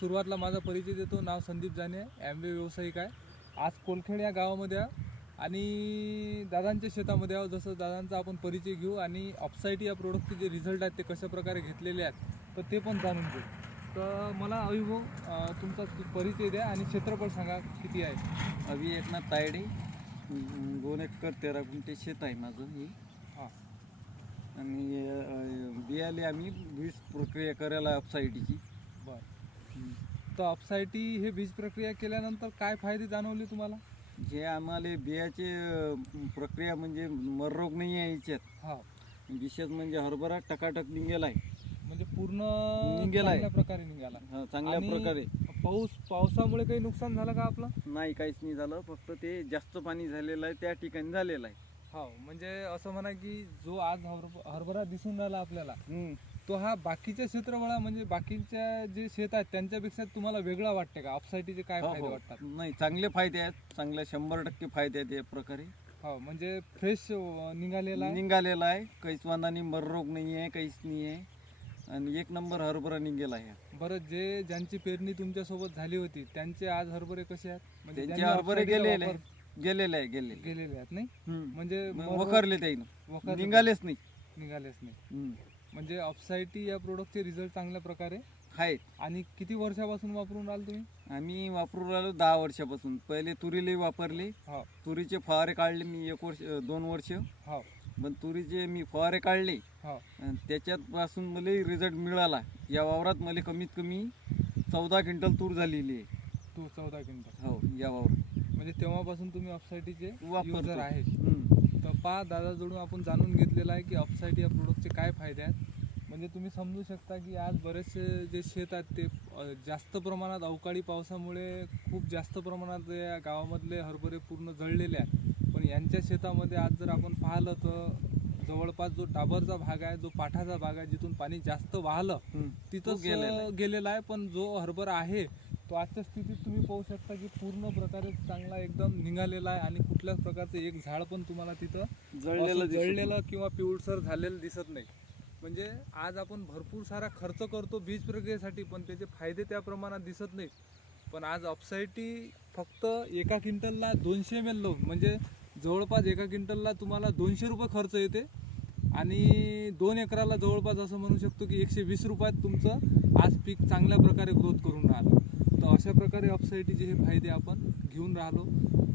सुरुवातीला माझा परिचय देतो. नाव संदीप जाने, ॲम्वे व्यावसायिक आहे. आज कोलखेड या गावामध्ये आहे आणि दादांच्या शेतामध्ये आहोत. जसं दादांचा आपण परिचय घेऊ आणि ऑफसाईट या प्रोडक्टचे जे रिझल्ट आहेत ते कशा प्रकारे घेतलेले आहेत तर ते पण जाणून घेऊ. तर मला अभिभाऊ तुमचा परिचय द्या आणि क्षेत्रफळ सांगा किती आहे. अभि एकनाथ तायडे, 2 एकर 13 गुंठे शेत आहे माझं हे. हां. आणि बियाले आम्ही 20 प्रक्रिया करायला ऑफसाईटीची. बरं. तर ऑफसाईटी हे बीज प्रक्रिया केल्यानंतर काय फायदे जाणवले तुम्हाला? जे आम्हाला बियाचे प्रक्रिया म्हणजे मररोग नाही आहे याच्यात. हा. विशेष म्हणजे हरभरा टकाटक निघेला आहे, म्हणजे पूर्ण निघाला आहे. चांगल्या प्रकारे निघाला. चांगल्या आणि प्रकारे. पावसामुळे काही नुकसान झालं का आपलं? नाही, काहीच नाही झालं. फक्त ते जास्त पाणी झालेलं आहे त्या ठिकाणी झालेलं आहे. हो, म्हणजे असं म्हणा की जो आज हरभरा दिसून राहिला आपल्याला तो हा बाकीच्या क्षेत्रफळा म्हणजे बाकीच्या जे शेत आहेत त्यांच्यापेक्षा तुम्हाला वेगळा वाटते का? ऑफसाईटीचे काय फायदे वाटतात? नाही, चांगले फायदे आहेत. चांगले 100% फायदे आहेत या प्रकारे. हो, म्हणजे फ्रेश निघालेला आहे. काहीच वांदानी मररोग नाही आहे, काहीच नाही आहे. आणि 1 नंबर हरभरा निघेला आहे. बरं, ज्यांची पेरणी तुमच्या सोबत झाली होती त्यांचे आज हरभरे कसे आहेत? म्हणजे त्यांचे हरभरे गेलेले आहेत नाही, म्हणजे वखरले त्याईनं निघालेच नाही. म्हणजे ऑफसाईटी या प्रोडक्टचे रिझल्ट चांगल्या प्रकारे आहेत. आणि किती वर्षापासून वापरून राहिले तुम्ही? आम्ही वापरून राहिलो 10 वर्षापासून. पहिले तुरीला वापरले. हो. तुरीचे फवारे काढले मी 2 वर्ष. हो. पण तुरीचे मी फवारे काढले. हो. त्याच्यात पासून मला रिझल्ट मिळाला. या वावरात मला कमीत कमी 14 क्विंटल तूर झालेली आहे. 14 क्विंटल? हो, या वावरात. म्हणजे तेव्हापासून तुम्ही ऑफसाईटीचे वापरतो. युजर आहे. तर पहा, दादाजवळून आपण जाणून घेतलेलं आहे की ऑफसाईट या प्रोडक्टचे काय फायदे आहेत. म्हणजे तुम्ही समजू शकता की आज बरेचसे जे शेत आहेत ते जास्त प्रमाणात अवकाळी पावसामुळे खूप जास्त प्रमाणात या गावामधले हरभरे पूर्ण जळलेले आहेत. पण यांच्या शेतामध्ये आज जर आपण पाहिलं तर जवळपास जो टाबरचा भाग आहे, जो पाठाचा भाग आहे, जिथून पाणी जास्त वाहलं तिथंच गेलेला आहे. पण जो हरभरा आहे तो आजच्या स्थितीत तुम्ही पाहू शकता की पूर्ण प्रकारे चांगला एकदम निघालेला आहे आणि कुठल्याच प्रकारचं एक झाड पण तुम्हाला तिथं जळलेलं किंवा पिवळसर झालेलं दिसत नाही. म्हणजे आज आपण भरपूर सारा खर्च करतो बीज प्रक्रियेसाठी पण त्याचे फायदे त्या प्रमाणात दिसत नाहीत. पण आज ऑफसाईटी फक्त एका क्विंटलला 200 ml लावून म्हणजे जवळपास एका क्विंटलला तुम्हाला 200 रुपये खर्च येते आणि 2 एकराला जवळपास असं म्हणू शकतो की 120 रुपयात तुमचं आज पीक चांगल्या प्रकारे ग्रोथ करून राहिलं. तर अशा प्रकारे ऑफसाईटीचे हे फायदे आपण घेऊन राहिलो.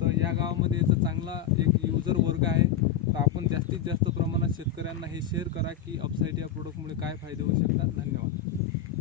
तर या गावामध्ये याचा चांगला एक युजर वर्ग आहे. तर आपण जास्तीत जास्त प्रमाणात शेतकऱ्यांना हे शेअर करा की ऑफसाईट या प्रोडक्टमुळे काय फायदे होऊ शकतात. धन्यवाद.